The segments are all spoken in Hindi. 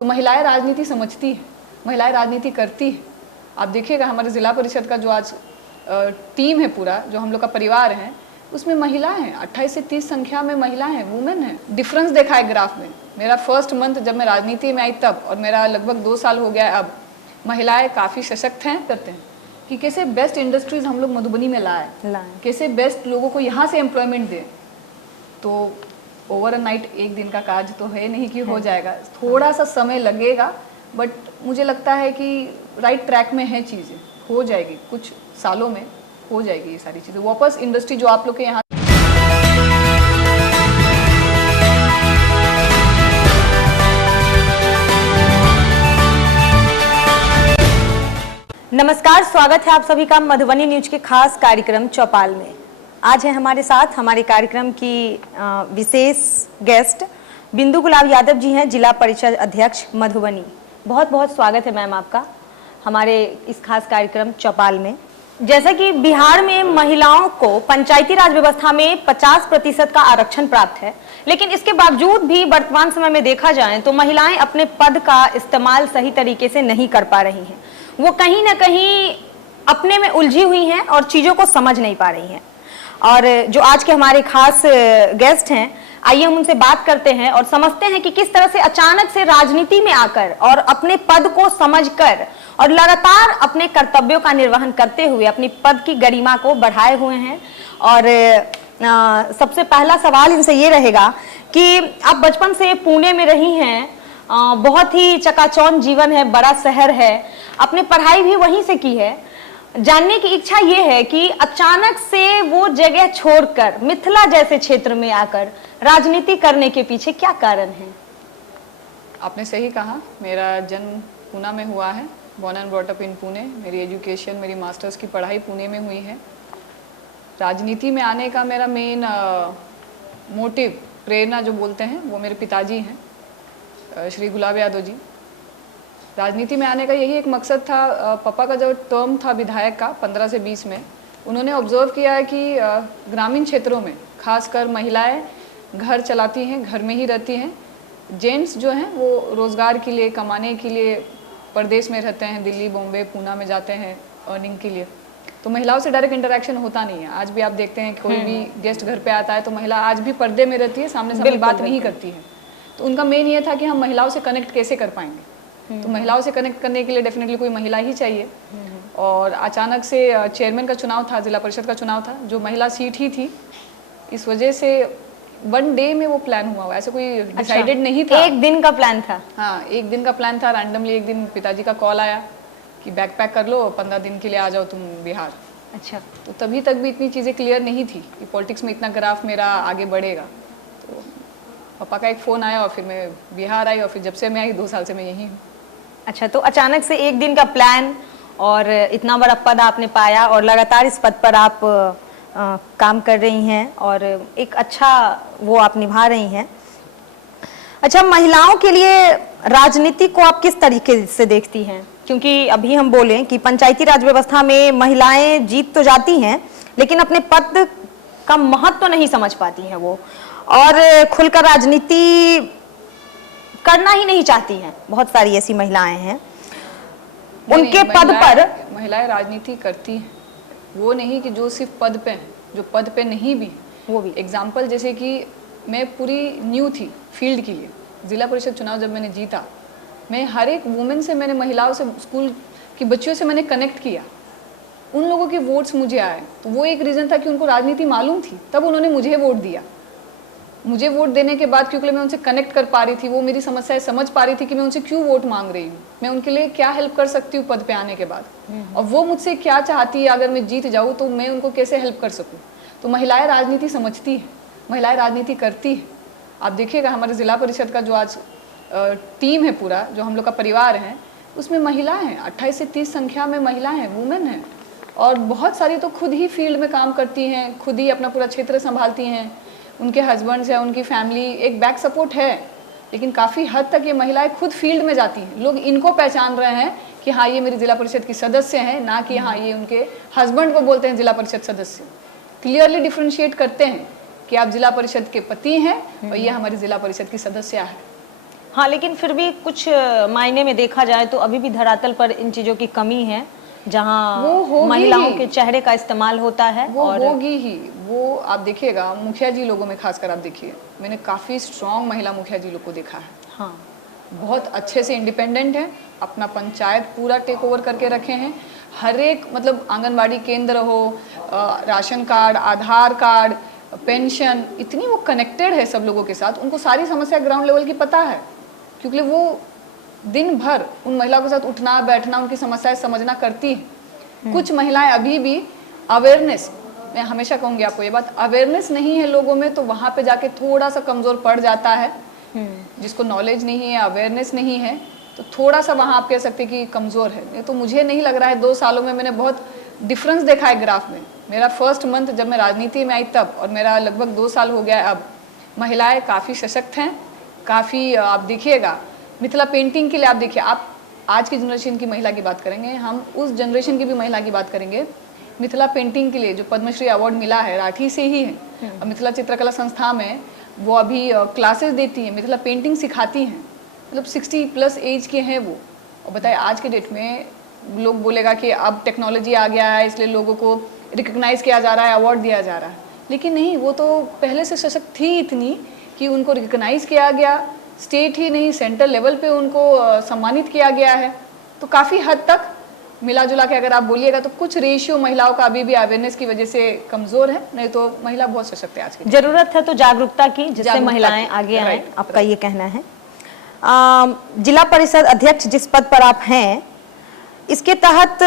तो महिलाएं राजनीति समझती है, महिलाएं राजनीति करती है। आप देखिएगा हमारे ज़िला परिषद का जो आज टीम है, पूरा जो हम लोग का परिवार है, उसमें महिलाएं हैं। 28 से 30 संख्या में महिलाएं हैं, वुमेन हैं। डिफरेंस देखा है ग्राफ में। मेरा फर्स्ट मंथ जब मैं राजनीति में आई तब, और मेरा लगभग 2 साल हो गया है अब, महिलाएं काफ़ी सशक्त हैं। करते हैं कि कैसे बेस्ट इंडस्ट्रीज हम लोग मधुबनी में लाए, कैसे बेस्ट लोगों को यहाँ से एम्प्लॉयमेंट दें। तो ओवर अ नाइट एक दिन का काज तो है नहीं कि हो जाएगा, थोड़ा सा समय लगेगा, बट मुझे लगता है कि राइट ट्रैक में है, चीज़ें हो जाएगी, कुछ सालों में हो जाएगी ये सारी चीज़ें। वापस इंडस्ट्री जो आप लोग के यहाँ नमस्कार, स्वागत है आप सभी का मधुबनी न्यूज के खास कार्यक्रम चौपाल में। आज है हमारे साथ हमारे कार्यक्रम की विशेष गेस्ट बिंदु गुलाब यादव जी हैं, जिला परिषद अध्यक्ष मधुबनी। बहुत बहुत स्वागत है मैम आपका हमारे इस खास कार्यक्रम चौपाल में। जैसा कि बिहार में महिलाओं को पंचायती राज व्यवस्था में 50% का आरक्षण प्राप्त है, लेकिन इसके बावजूद भी वर्तमान समय में देखा जाए तो महिलाएं अपने पद का इस्तेमाल सही तरीके से नहीं कर पा रही हैं। वो कहीं ना कहीं अपने में उलझी हुई हैं और चीज़ों को समझ नहीं पा रही हैं। और जो आज के हमारे खास गेस्ट हैं, आइए हम उनसे बात करते हैं और समझते हैं कि किस तरह से अचानक से राजनीति में आकर और अपने पद को समझकर और लगातार अपने कर्तव्यों का निर्वहन करते हुए अपनी पद की गरिमा को बढ़ाए हुए हैं। और सबसे पहला सवाल इनसे ये रहेगा कि आप बचपन से पुणे में रही हैं, बहुत ही चकाचौंध जीवन है, बड़ा शहर है, अपने पढ़ाई भी वहीं से की है। जानने की इच्छा ये है कि अचानक से वो जगह छोड़कर मिथिला जैसे क्षेत्र में आकर राजनीति करने के पीछे क्या कारण है? आपने सही कहा, मेरा जन्म पूना में हुआ है, born and brought up in Pune. मेरी एजुकेशन, मेरी मास्टर्स की पढ़ाई पुणे में हुई है। राजनीति में आने का मेरा मेन मोटिव, प्रेरणा जो बोलते हैं, वो मेरे पिताजी हैं, श्री गुलाब यादव जी। राजनीति में आने का यही एक मकसद था। पापा का जो टर्म था विधायक का 15 से 20 में, उन्होंने ऑब्जर्व किया है कि ग्रामीण क्षेत्रों में खासकर महिलाएं घर चलाती हैं, घर में ही रहती हैं। जेंट्स जो हैं वो रोज़गार के लिए, कमाने के लिए प्रदेश में रहते हैं, दिल्ली, बॉम्बे, पूना में जाते हैं अर्निंग के लिए। तो महिलाओं से डायरेक्ट इंटरेक्शन होता नहीं है। आज भी आप देखते हैं कोई भी गेस्ट घर पे आता है तो महिला आज भी पर्दे में रहती है, सामने सामने बात नहीं करती है। तो उनका मेन ये था कि हम महिलाओं से कनेक्ट कैसे कर पाएंगे। तो महिलाओं से कनेक्ट करने के लिए डेफिनेटली कोई महिला ही चाहिए। और अचानक से चेयरमैन का चुनाव था, जिला परिषद का चुनाव था, जो महिला सीट ही थी। इस वजह से वन डे में वो प्लान हुआ, ऐसे कोई डिसाइडेड नहीं था। एक दिन का प्लान था? हाँ, एक दिन का प्लान था। रैंडमली एक दिन पिताजी का कॉल आया कि बैग पैक कर लो, 15 दिन के लिए आ जाओ तुम बिहार। अच्छा। तो तभी तक भी इतनी चीज़ें क्लियर नहीं थी कि पॉलिटिक्स में इतना ग्राफ मेरा आगे बढ़ेगा। तो पापा का एक फ़ोन आया और फिर मैं बिहार आई, और फिर जब से मैं आई 2 साल से मैं यहीं हूँ। अच्छा, तो अचानक से एक दिन का प्लान और इतना बड़ा पद आपने पाया और लगातार इस पद पर आप काम कर रही हैं और एक अच्छा वो आप निभा रही हैं। अच्छा, महिलाओं के लिए राजनीति को आप किस तरीके से देखती हैं? क्योंकि अभी हम बोलें कि पंचायती राज व्यवस्था में महिलाएं जीत तो जाती हैं, लेकिन अपने पद का महत्व तो नहीं समझ पाती हैं वो, और खुलकर राजनीति करना ही नहीं चाहती हैं। बहुत सारी ऐसी महिलाएं हैं, उनके पद पर महिलाएं राजनीति करती हैं, वो नहीं कि जो सिर्फ पद पे हैं, जो पद पे नहीं भी वो भी। एग्जाम्पल जैसे कि मैं पूरी न्यू थी फील्ड के लिए। जिला परिषद चुनाव जब मैंने जीता, मैं हर एक वुमेन से, मैंने महिलाओं से, स्कूल की बच्चियों से मैंने कनेक्ट किया। उन लोगों के वोट्स मुझे आए, तो वो एक रीज़न था कि उनको राजनीति मालूम थी, तब उन्होंने मुझे वोट दिया। मुझे वोट देने के बाद क्योंकि मैं उनसे कनेक्ट कर पा रही थी, वो मेरी समस्याएं समझ पा रही थी कि मैं उनसे क्यों वोट मांग रही हूँ, मैं उनके लिए क्या हेल्प कर सकती हूँ पद पे आने के बाद, और वो मुझसे क्या चाहती है, अगर मैं जीत जाऊँ तो मैं उनको कैसे हेल्प कर सकूँ। तो महिलाएं राजनीति समझती हैं, महिलाएं राजनीति करती हैं। आप देखिएगा हमारे ज़िला परिषद का जो आज टीम है, पूरा जो हम लोग का परिवार है, उसमें महिलाएं हैं। 28 से 30 संख्या में महिलाएं हैं, वुमेन हैं। और बहुत सारी तो खुद ही फील्ड में काम करती हैं, खुद ही अपना पूरा क्षेत्र संभालती हैं। उनके हस्बैंड्स हैं, उनकी फैमिली, एक बैक सपोर्ट है, लेकिन काफ़ी हद तक ये महिलाएं खुद फील्ड में जाती हैं। लोग इनको पहचान रहे हैं कि हाँ ये मेरी जिला परिषद की सदस्य हैं, ना कि हाँ ये उनके हस्बैंड को बोलते हैं जिला परिषद सदस्य। क्लियरली डिफ्रेंशिएट करते हैं कि आप जिला परिषद के पति हैं और ये हमारी जिला परिषद की सदस्य है। हाँ, लेकिन फिर भी कुछ मायने में देखा जाए तो अभी भी धरातल पर इन चीजों की कमी है, वो जहाँ होगी महिलाओं ही, के चेहरे का इस्तेमाल होता है। वो और होगी ही। वो आप देखिएगा मुखिया जी लोगों में खासकर आप देखिए, मैंने काफ़ी स्ट्रांग महिला मुखिया जी लोग को देखा है, हाँ, बहुत अच्छे से इंडिपेंडेंट है, अपना पंचायत पूरा टेक ओवर करके रखे हैं। हर एक मतलब आंगनबाड़ी केंद्र हो, राशन कार्ड, आधार कार्ड, पेंशन, इतनी वो कनेक्टेड है सब लोगों के साथ, उनको सारी समस्या ग्राउंड लेवल की पता है, क्योंकि वो दिन भर उन महिलाओं के साथ उठना बैठना, उनकी समस्याएं समझना करती है। कुछ महिलाएं अभी भी अवेयरनेस, मैं हमेशा कहूँगी आपको ये बात, अवेयरनेस नहीं है लोगों में, तो वहाँ पे जाके थोड़ा सा कमज़ोर पड़ जाता है। जिसको नॉलेज नहीं है, अवेयरनेस नहीं है, तो थोड़ा सा वहाँ आप कह सकते हैं कि कमज़ोर है। नहीं तो मुझे नहीं लग रहा है, 2 सालों में मैंने बहुत डिफरेंस देखा है ग्राफ में। मेरा फर्स्ट मंथ जब मैं राजनीति में आई तब, और मेरा लगभग 2 साल हो गया है अब, महिलाएं काफ़ी सशक्त हैं, काफ़ी आप देखिएगा मिथिला पेंटिंग के लिए, आप देखिए, आप आज की जनरेशन की महिला की बात करेंगे, हम उस जनरेशन की भी महिला की बात करेंगे। मिथिला पेंटिंग के लिए जो पद्मश्री अवार्ड मिला है राठी से ही है। और मिथिला चित्रकला संस्था में वो अभी क्लासेस देती हैं, मिथिला पेंटिंग सिखाती हैं, मतलब 60+ एज के हैं वो। और बताइए आज के डेट में लोग बोलेगा कि अब टेक्नोलॉजी आ गया है इसलिए लोगों को रिकग्नाइज किया जा रहा है, अवार्ड दिया जा रहा है, लेकिन नहीं, वो तो पहले से सशक्त थी इतनी कि उनको रिकग्नाइज किया गया, स्टेट ही नहीं सेंट्रल लेवल पे उनको सम्मानित किया गया है। तो काफ़ी हद तक मिला जुला के अगर आप बोलिएगा तो कुछ रेशियो महिलाओं का अभी भी अवेयरनेस की वजह से कमजोर है, नहीं तो महिला बहुत सशक्त है आज की। जरूरत है तो जागरूकता की, जिससे महिलाएं आगे आए, आपका ये कहना है। जिला परिषद अध्यक्ष जिस पद पर आप हैं, इसके तहत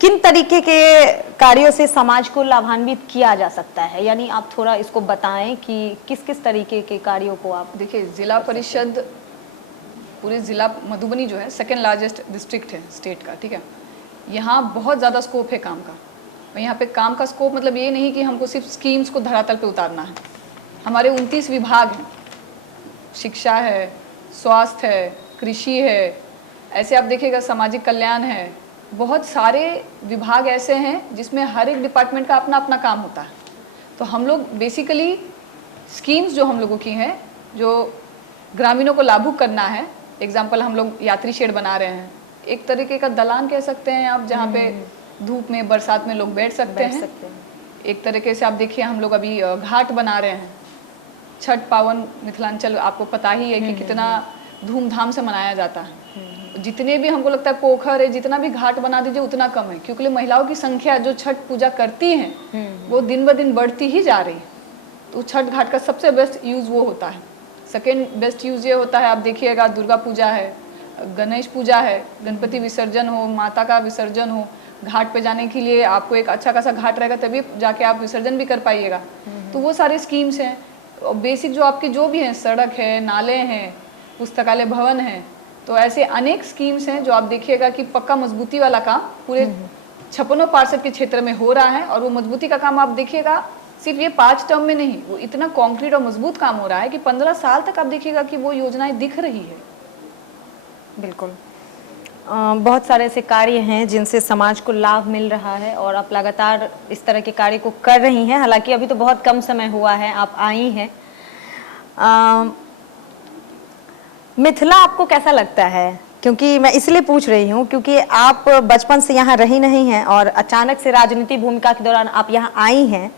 किन तरीके के कार्यों से समाज को लाभान्वित किया जा सकता है, यानी आप थोड़ा इसको बताएं कि किस किस तरीके के कार्यों को आप। देखिए, जिला परिषद पूरे ज़िला मधुबनी जो है 2nd लार्जेस्ट डिस्ट्रिक्ट है स्टेट का, ठीक है। यहाँ बहुत ज़्यादा स्कोप है काम का, और यहाँ पे काम का स्कोप मतलब ये नहीं कि हमको सिर्फ स्कीम्स को धरातल पे उतारना है। हमारे 29 विभाग हैं, शिक्षा है, स्वास्थ्य है, कृषि है, ऐसे आप देखिएगा सामाजिक कल्याण है, बहुत सारे विभाग ऐसे हैं जिसमें हर एक डिपार्टमेंट का अपना अपना काम होता है। तो हम लोग बेसिकली स्कीम्स जो हम लोगों की हैं, जो ग्रामीणों को लाभुक करना है, एग्जाम्पल हम लोग यात्री शेड बना रहे हैं, एक तरीके का दलान कह सकते हैं आप, जहाँ पे धूप में बरसात में लोग बैठ सकते हैं। एक तरीके से आप देखिए हम लोग अभी घाट बना रहे हैं, छठ पावन मिथिलांचल आपको पता ही है कि कितना धूमधाम से मनाया जाता है। जितने भी हमको लगता है पोखर है, जितना भी घाट बना दीजिए उतना कम है, क्योंकि महिलाओं की संख्या जो छठ पूजा करती हैं वो दिन ब दिन बढ़ती ही जा रही है। तो छठ घाट का सबसे बेस्ट यूज़ वो होता है। सेकेंड बेस्ट यूज़ ये होता है, आप देखिएगा दुर्गा पूजा है, गणेश पूजा है, गणपति विसर्जन हो, माता का विसर्जन हो, घाट पे जाने के लिए आपको एक अच्छा खासा घाट रहेगा तभी जाके आप विसर्जन भी कर पाइएगा। तो वो सारे स्कीम्स हैं। और बेसिक जो आपकी जो भी हैं, सड़क है, नाले हैं, पुस्तकालय भवन है, तो ऐसे अनेक स्कीम्स हैं जो आप देखिएगा कि पक्का मजबूती वाला काम पूरे 56 पार्षद के क्षेत्र में हो रहा है। और वो मजबूती का काम आप देखिएगा सिर्फ ये 5 टर्म में नहीं, वो इतना कॉन्क्रीट और मजबूत काम हो रहा है कि 15 साल तक आप देखिएगा कि वो योजनाएं दिख रही है। बिल्कुल, बहुत सारे ऐसे कार्य हैं जिनसे समाज को लाभ मिल रहा है और आप लगातार इस तरह के कार्य को कर रही हैं। हालांकि अभी तो बहुत कम समय हुआ है आप आई हैं। मिथिला आपको कैसा लगता है? क्योंकि मैं इसलिए पूछ रही हूँ क्योंकि आप बचपन से यहाँ रही नहीं हैं और अचानक से राजनीति भूमिका के दौरान आप यहाँ आई हैं।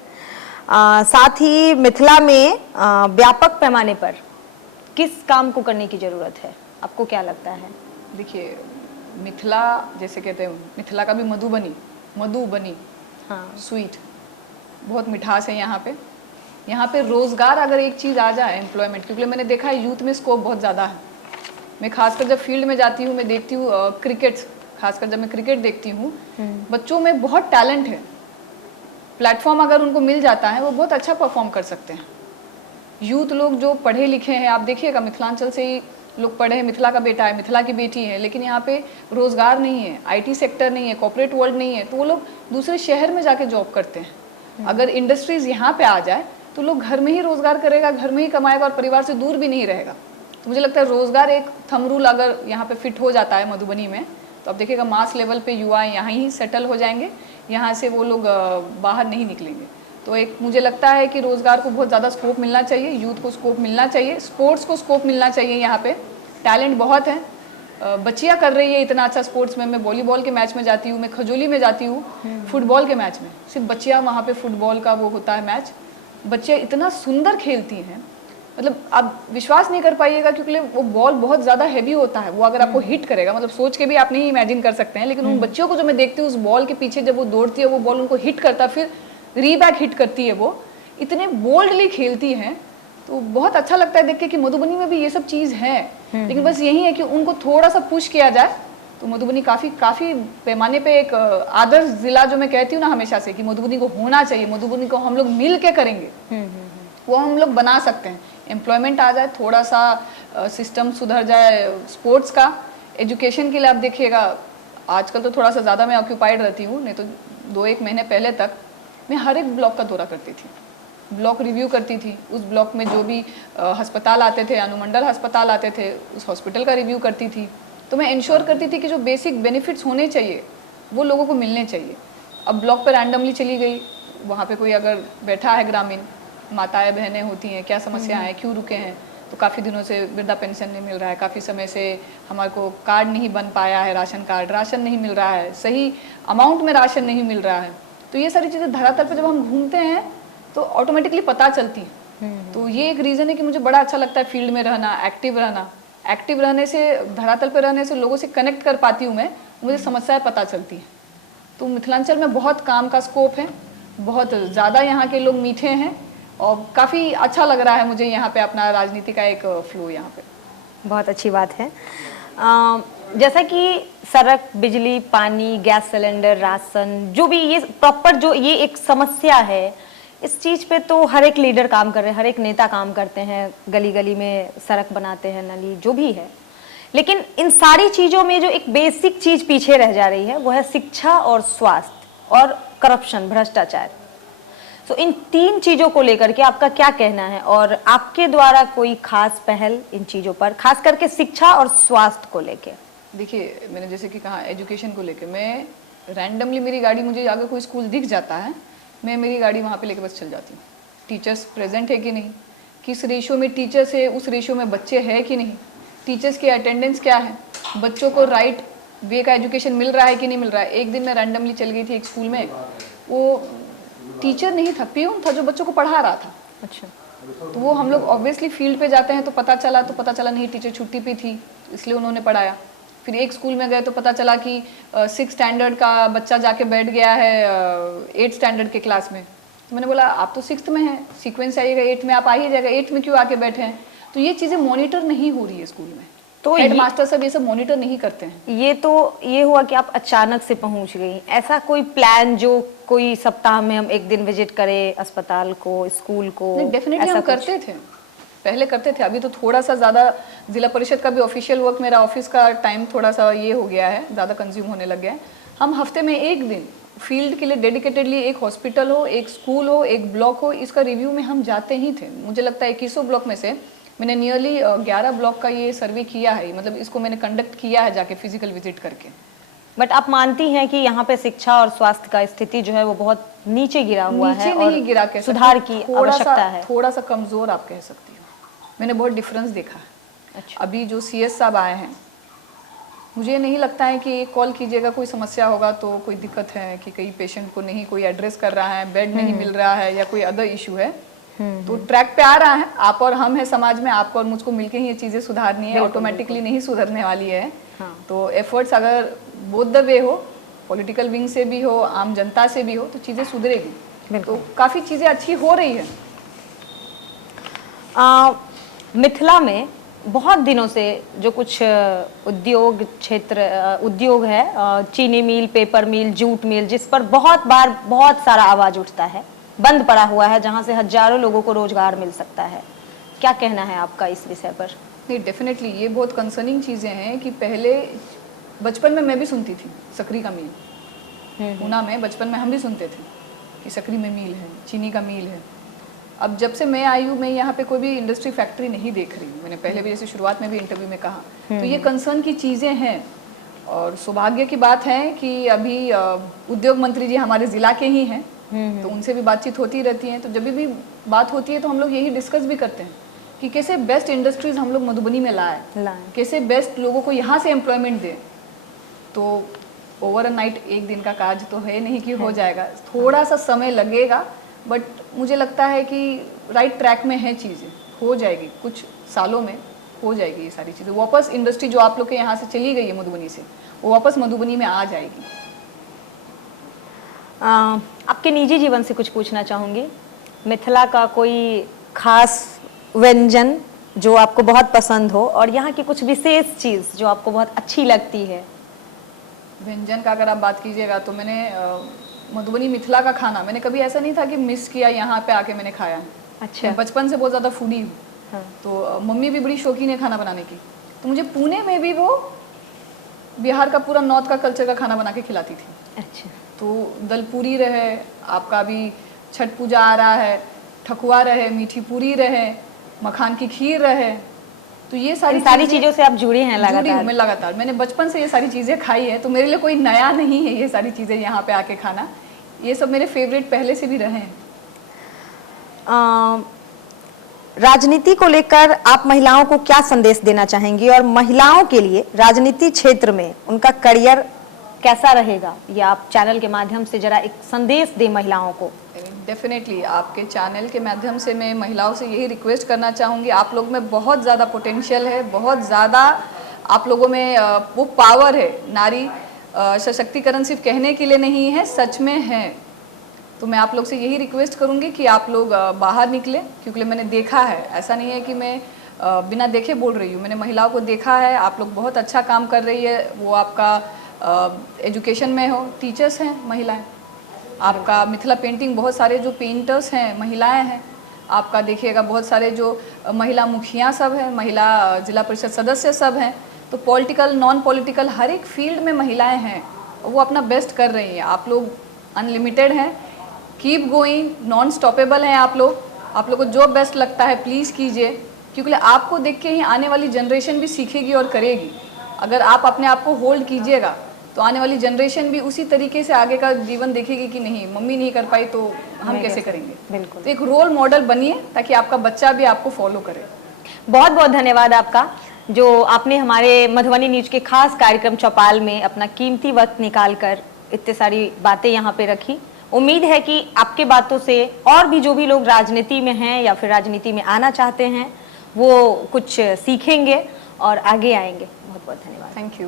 साथ ही मिथिला में व्यापक पैमाने पर किस काम को करने की ज़रूरत है, आपको क्या लगता है? देखिए, मिथिला जैसे कहते हैं, मिथिला का भी मधुबनी, हाँ, स्वीट, बहुत मिठास है यहाँ पे। यहाँ पे रोज़गार अगर एक चीज़ आ जाए, एम्प्लॉयमेंट, क्योंकि मैंने देखा है यूथ में स्कोप बहुत ज़्यादा है। मैं खासकर जब फील्ड में जाती हूँ, मैं देखती हूँ क्रिकेट, खासकर जब मैं क्रिकेट देखती हूँ, बच्चों में बहुत टैलेंट है। प्लेटफॉर्म अगर उनको मिल जाता है वो बहुत अच्छा परफॉर्म कर सकते हैं। यूथ लोग जो पढ़े लिखे हैं, आप देखिएगा मिथिलांचल से ही लोग पढ़े हैं, मिथिला का बेटा है, मिथिला की बेटी है, लेकिन यहाँ पे रोज़गार नहीं है, आईटी सेक्टर नहीं है, कॉर्पोरेट वर्ल्ड नहीं है, तो वो लोग दूसरे शहर में जाके जॉब करते हैं। अगर इंडस्ट्रीज़ यहाँ पे आ जाए तो लोग घर में ही रोज़गार करेगा, घर में ही कमाएगा और परिवार से दूर भी नहीं रहेगा। तो मुझे लगता है रोज़गार एक थंब रूल अगर यहाँ पे फिट हो जाता है मधुबनी में, तो आप देखिएगा मास लेवल पे युवा यहाँ ही सेटल हो जाएंगे, यहाँ से वो लोग बाहर नहीं निकलेंगे। तो एक मुझे लगता है कि रोज़गार को बहुत ज़्यादा स्कोप मिलना चाहिए, यूथ को स्कोप मिलना चाहिए, स्पोर्ट्स को स्कोप मिलना चाहिए। यहाँ पे टैलेंट बहुत है, बच्चियाँ कर रही है इतना अच्छा स्पोर्ट्स में। मैं वॉलीबॉल के मैच में जाती हूँ, मैं खजोली में जाती हूँ, फुटबॉल के मैच में सिर्फ बच्चियाँ, वहाँ पे फुटबॉल का वो होता है मैच, बच्चियाँ इतना सुंदर खेलती हैं, मतलब आप विश्वास नहीं कर पाइएगा, क्योंकि वो बॉल बहुत ज़्यादा हैवी होता है, वो अगर आपको हिट करेगा, मतलब सोच के भी आप नहीं इमेजिन कर सकते हैं। लेकिन उन बच्चियों को जो मैं देखती हूँ, उस बॉल के पीछे जब वो दौड़ती है, वो बॉल उनको हिट करता है, फिर रीबैक हिट करती है, वो इतने बोल्डली खेलती हैं। तो बहुत अच्छा लगता है देख के कि मधुबनी में भी ये सब चीज़ है। लेकिन बस यही है कि उनको थोड़ा सा पुश किया जाए तो मधुबनी काफ़ी पैमाने पे एक आदर्श जिला, जो मैं कहती हूँ ना हमेशा से, कि मधुबनी को होना चाहिए, मधुबनी को हम लोग मिल के करेंगे, वो हम लोग बना सकते हैं। एम्प्लॉयमेंट आ जाए, थोड़ा सा सिस्टम सुधर जाए स्पोर्ट्स का, एजुकेशन के लिए आप देखिएगा आजकल तो थोड़ा सा ज़्यादा मैं ऑक्यूपाइड रहती हूँ, नहीं तो 2-1 महीने पहले तक मैं हर एक ब्लॉक का दौरा करती थी, ब्लॉक रिव्यू करती थी, उस ब्लॉक में जो भी अस्पताल आते थे, अनुमंडल अस्पताल आते थे, उस हॉस्पिटल का रिव्यू करती थी। तो मैं इंश्योर करती थी कि जो बेसिक बेनिफिट्स होने चाहिए वो लोगों को मिलने चाहिए। अब ब्लॉक पर रैंडमली चली गई, वहाँ पे कोई अगर बैठा है ग्रामीण, माताएं बहनें होती हैं, क्या समस्या है, क्यों रुके हैं, तो काफ़ी दिनों से वृद्धा पेंशन नहीं मिल रहा है, काफ़ी समय से हमारे को कार्ड नहीं बन पाया है, राशन कार्ड, राशन नहीं मिल रहा है, सही अमाउंट में राशन नहीं मिल रहा है। तो ये सारी चीज़ें धरातल पर जब हम घूमते हैं तो ऑटोमेटिकली पता चलती है। तो ये एक रीज़न है कि मुझे बड़ा अच्छा लगता है फील्ड में रहना, एक्टिव रहना। एक्टिव रहने से, धरातल पर रहने से लोगों से कनेक्ट कर पाती हूँ मैं, मुझे समस्याएं पता चलती हैं। तो मिथिलांचल में बहुत काम का स्कोप है, बहुत ज़्यादा यहाँ के लोग मीठे हैं और काफ़ी अच्छा लग रहा है मुझे यहाँ पे अपना राजनीति का एक फ्लो यहाँ पे। बहुत अच्छी बात है। जैसा कि सड़क, बिजली, पानी, गैस सिलेंडर, राशन, जो भी ये प्रॉपर जो ये एक समस्या है, इस चीज़ पे तो हर एक लीडर काम कर रहे हैं, हर एक नेता काम करते हैं, गली गली में सड़क बनाते हैं, नली जो भी है। लेकिन इन सारी चीज़ों में जो एक बेसिक चीज़ पीछे रह जा रही है वो है शिक्षा और स्वास्थ्य और करप्शन, भ्रष्टाचार। तो इन 3 चीज़ों को लेकर के आपका क्या कहना है, और आपके द्वारा कोई खास पहल इन चीज़ों पर, खास करके शिक्षा और स्वास्थ्य को लेके? देखिए, मैंने जैसे कि कहा एजुकेशन को लेके, मैं रैंडमली मेरी गाड़ी, मुझे अगर कोई स्कूल दिख जाता है, मैं मेरी गाड़ी वहाँ पे लेके बस चल जाती हूँ। टीचर्स प्रेजेंट है कि नहीं, किस रेशियो में टीचर्स है, उस रेशियो में बच्चे हैं कि नहीं, टीचर्स की अटेंडेंस क्या है, बच्चों को राइट वे का एजुकेशन मिल रहा है कि नहीं मिल रहा है। एक दिन मैं रैंडमली चल गई थी एक स्कूल में, वो टीचर नहीं था, पियून था जो बच्चों को पढ़ा रहा था। अच्छा। तो वो हम लोग ऑब्वियसली फील्ड पे जाते हैं तो पता चला नहीं, टीचर छुट्टी पे थी, इसलिए उन्होंने पढ़ाया। फिर एक स्कूल में गए तो पता चला कि 6 स्टैंडर्ड का बच्चा जाके बैठ गया है 8 स्टैंडर्ड के क्लास में। तो मैंने बोला आप तो 6th में हैं, सीक्वेंस आइएगा 8 में, आप आ ही जाएगा, 8 में क्यों आके बैठे हैं। तो ये चीज़ें मॉनिटर नहीं हो रही है स्कूल में, तो हेडमास्टर सब ये सब मॉनिटर नहीं करते हैं। ये हुआ कि आप अचानक से पहुंच गई, ऐसा कोई प्लान जो कोई सप्ताह में हम एक दिन विजिट करें अस्पताल को, स्कूल को? डेफिनेटली हम करते थे, पहले करते थे, अभी तो थोड़ा सा ज़्यादा जिला परिषद का भी ऑफिशियल वर्क, मेरा ऑफिस का टाइम थोड़ा सा ये हो गया है, ज़्यादा कंज्यूम होने लग गया है। हम हफ्ते में एक दिन फील्ड के लिए डेडिकेटेडली, एक हॉस्पिटल हो, एक स्कूल हो, एक ब्लॉक हो, इसका रिव्यू में हम जाते ही थे। मुझे लगता है 2100 ब्लॉक में से मैंने नियरली 11 ब्लॉक का ये सर्वे किया है, मतलब इसको मैंने कंडक्ट किया है जाके फिजिकल विजिट करके। बट आप मानती हैं कि यहाँ पे शिक्षा और स्वास्थ्य का स्थिति जो है वो बहुत नीचे गिरा हुआ है, नीचे नहीं गिरा, कह सुधार की आवश्यकता है, थोड़ा सा कमजोर आप कह सकती हो। मैंने बहुत डिफरेंस देखा है। अच्छा। अभी जो CS साहब आए हैं, मुझे नहीं लगता है कि कॉल कीजिएगा कोई समस्या होगा तो कोई दिक्कत है कि कई पेशेंट को नहीं कोई एड्रेस कर रहा है, बेड नहीं मिल रहा है या कोई अदर इशू है, तो ट्रैक पे आ रहा है। आप और हम है समाज में, आपको और मुझको मिलके ही ये चीज़ें सुधारनी है, ऑटोमेटिकली नहीं सुधरने वाली है। हाँ। तो एफर्ट्स अगर बोथ द वे हो, पॉलिटिकल विंग से भी हो, आम जनता से भी हो, तो चीज़ें सुधरेगी। तो काफ़ी चीज़ें अच्छी हो रही है। मिथिला में बहुत दिनों से जो कुछ उद्योग क्षेत्र उद्योग है, चीनी मिल, पेपर मिल, जूट मिल, जिस पर बहुत बार बहुत सारा आवाज उठता है, बंद पड़ा हुआ है, जहां से हजारों लोगों को रोजगार मिल सकता है। क्या कहना है आपका इस विषय पर? नहीं, डेफिनेटली ये बहुत कंसर्निंग चीज़ें हैं कि पहले बचपन में मैं भी सुनती थी सकरी का मिल, ऊना में बचपन में हम भी सुनते थे कि सकरी में मिल है, चीनी का मिल है। अब जब से मैं आई हूँ, मैं यहाँ पे कोई भी इंडस्ट्री फैक्ट्री नहीं देख रही हूँ। मैंने पहले भी जैसे शुरुआत में भी इंटरव्यू में कहा, तो ये कंसर्न की चीज़ें हैं। और सौभाग्य की बात है कि अभी उद्योग मंत्री जी हमारे ज़िला के ही हैं, तो उनसे भी बातचीत होती रहती है। तो जब भी बात होती है तो हम लोग यही डिस्कस भी करते हैं कि कैसे बेस्ट इंडस्ट्रीज हम लोग मधुबनी में लाएं, कैसे बेस्ट लोगों को यहाँ से एम्प्लॉयमेंट दें। तो ओवर नाइट एक दिन का काज तो है नहीं कि हो जाएगा, थोड़ा सा समय लगेगा, बट मुझे लगता है कि राइट ट्रैक में है चीज़ें, हो जाएगी, कुछ सालों में हो जाएगी ये सारी चीज़ें। वापस इंडस्ट्री जो आप लोग के यहाँ से चली गई है मधुबनी से, वो वापस मधुबनी में आ जाएगी। आपके निजी जीवन से कुछ पूछना चाहूँगी। मिथिला का कोई खास व्यंजन जो आपको बहुत पसंद हो और यहाँ की कुछ विशेष चीज़ जो आपको बहुत अच्छी लगती है? व्यंजन का अगर आप बात कीजिएगा तो मैंने मधुबनी मिथिला का खाना मैंने कभी ऐसा नहीं था कि मिस किया, यहाँ पे आके मैंने खाया है। अच्छा। बचपन से बहुत ज़्यादा फूडी हूँ। हाँ। तो मम्मी भी बड़ी शौकीन है खाना बनाने की, तो मुझे पुणे में भी वो बिहार का पूरा नॉर्थ का कल्चर का खाना बना के खिलाती थी। अच्छा। तो दल पूरी रहे, आपका भी छठ पूजा आ रहा है, ठकुआ रहे, मीठी पूरी रहे, मखान की खीर रहे, तो ये सारी चीज़ों से आप जुड़े हैं लगातार? जुड़ी हूँ मैं लगातार, मैंने बचपन से ये सारी चीज़ें खाई है, तो मेरे लिए कोई नया नहीं है ये सारी चीज़ें यहाँ पे आके खाना। ये सब मेरे फेवरेट पहले से भी रहे हैं। राजनीति को लेकर आप महिलाओं को क्या संदेश देना चाहेंगी और महिलाओं के लिए राजनीति क्षेत्र में उनका करियर कैसा रहेगा, ये आप चैनल के माध्यम से जरा एक संदेश दें महिलाओं को। डेफिनेटली आपके चैनल के माध्यम से मैं महिलाओं से यही रिक्वेस्ट करना चाहूँगी, आप लोग में बहुत ज़्यादा पोटेंशियल है, बहुत ज़्यादा आप लोगों में वो पावर है। नारी सशक्तिकरण सिर्फ कहने के लिए नहीं है, सच में है। तो मैं आप लोग से यही रिक्वेस्ट करूँगी कि आप लोग बाहर निकलें, क्योंकि मैंने देखा है, ऐसा नहीं है कि मैं बिना देखे बोल रही हूँ, मैंने महिलाओं को देखा है, आप लोग बहुत अच्छा काम कर रही है। वो आपका एजुकेशन में हो, टीचर्स हैं महिलाएं, आपका मिथिला पेंटिंग बहुत सारे जो पेंटर्स हैं महिलाएं हैं, आपका देखिएगा बहुत सारे जो महिला मुखिया सब हैं, महिला जिला परिषद सदस्य सब हैं। तो पॉलिटिकल नॉन पॉलिटिकल हर एक फील्ड में महिलाएं हैं, वो अपना बेस्ट कर रही हैं। आप लोग अनलिमिटेड हैं, कीप गोइंग, नॉन स्टॉपेबल हैं आप लोग को जो बेस्ट लगता है प्लीज़ कीजिए, क्योंकि आपको देख के ही आने वाली जनरेशन भी सीखेगी और करेगी। अगर आप अपने आप को होल्ड कीजिएगा तो आने वाली जनरेशन भी उसी तरीके से आगे का जीवन देखेगी कि नहीं, मम्मी नहीं कर पाई तो हम कैसे करेंगे। बिल्कुल। तो एक रोल मॉडल बनिए ताकि आपका बच्चा भी आपको फॉलो करे। बहुत बहुत धन्यवाद आपका, जो आपने हमारे मधुबनी न्यूज के खास कार्यक्रम चौपाल में अपना कीमती वक्त निकालकर इतनी सारी बातें यहाँ पे रखी। उम्मीद है कि आपके बातों से और भी जो भी लोग राजनीति में हैं या फिर राजनीति में आना चाहते हैं वो कुछ सीखेंगे और आगे आएंगे। बहुत बहुत धन्यवाद। Thank you.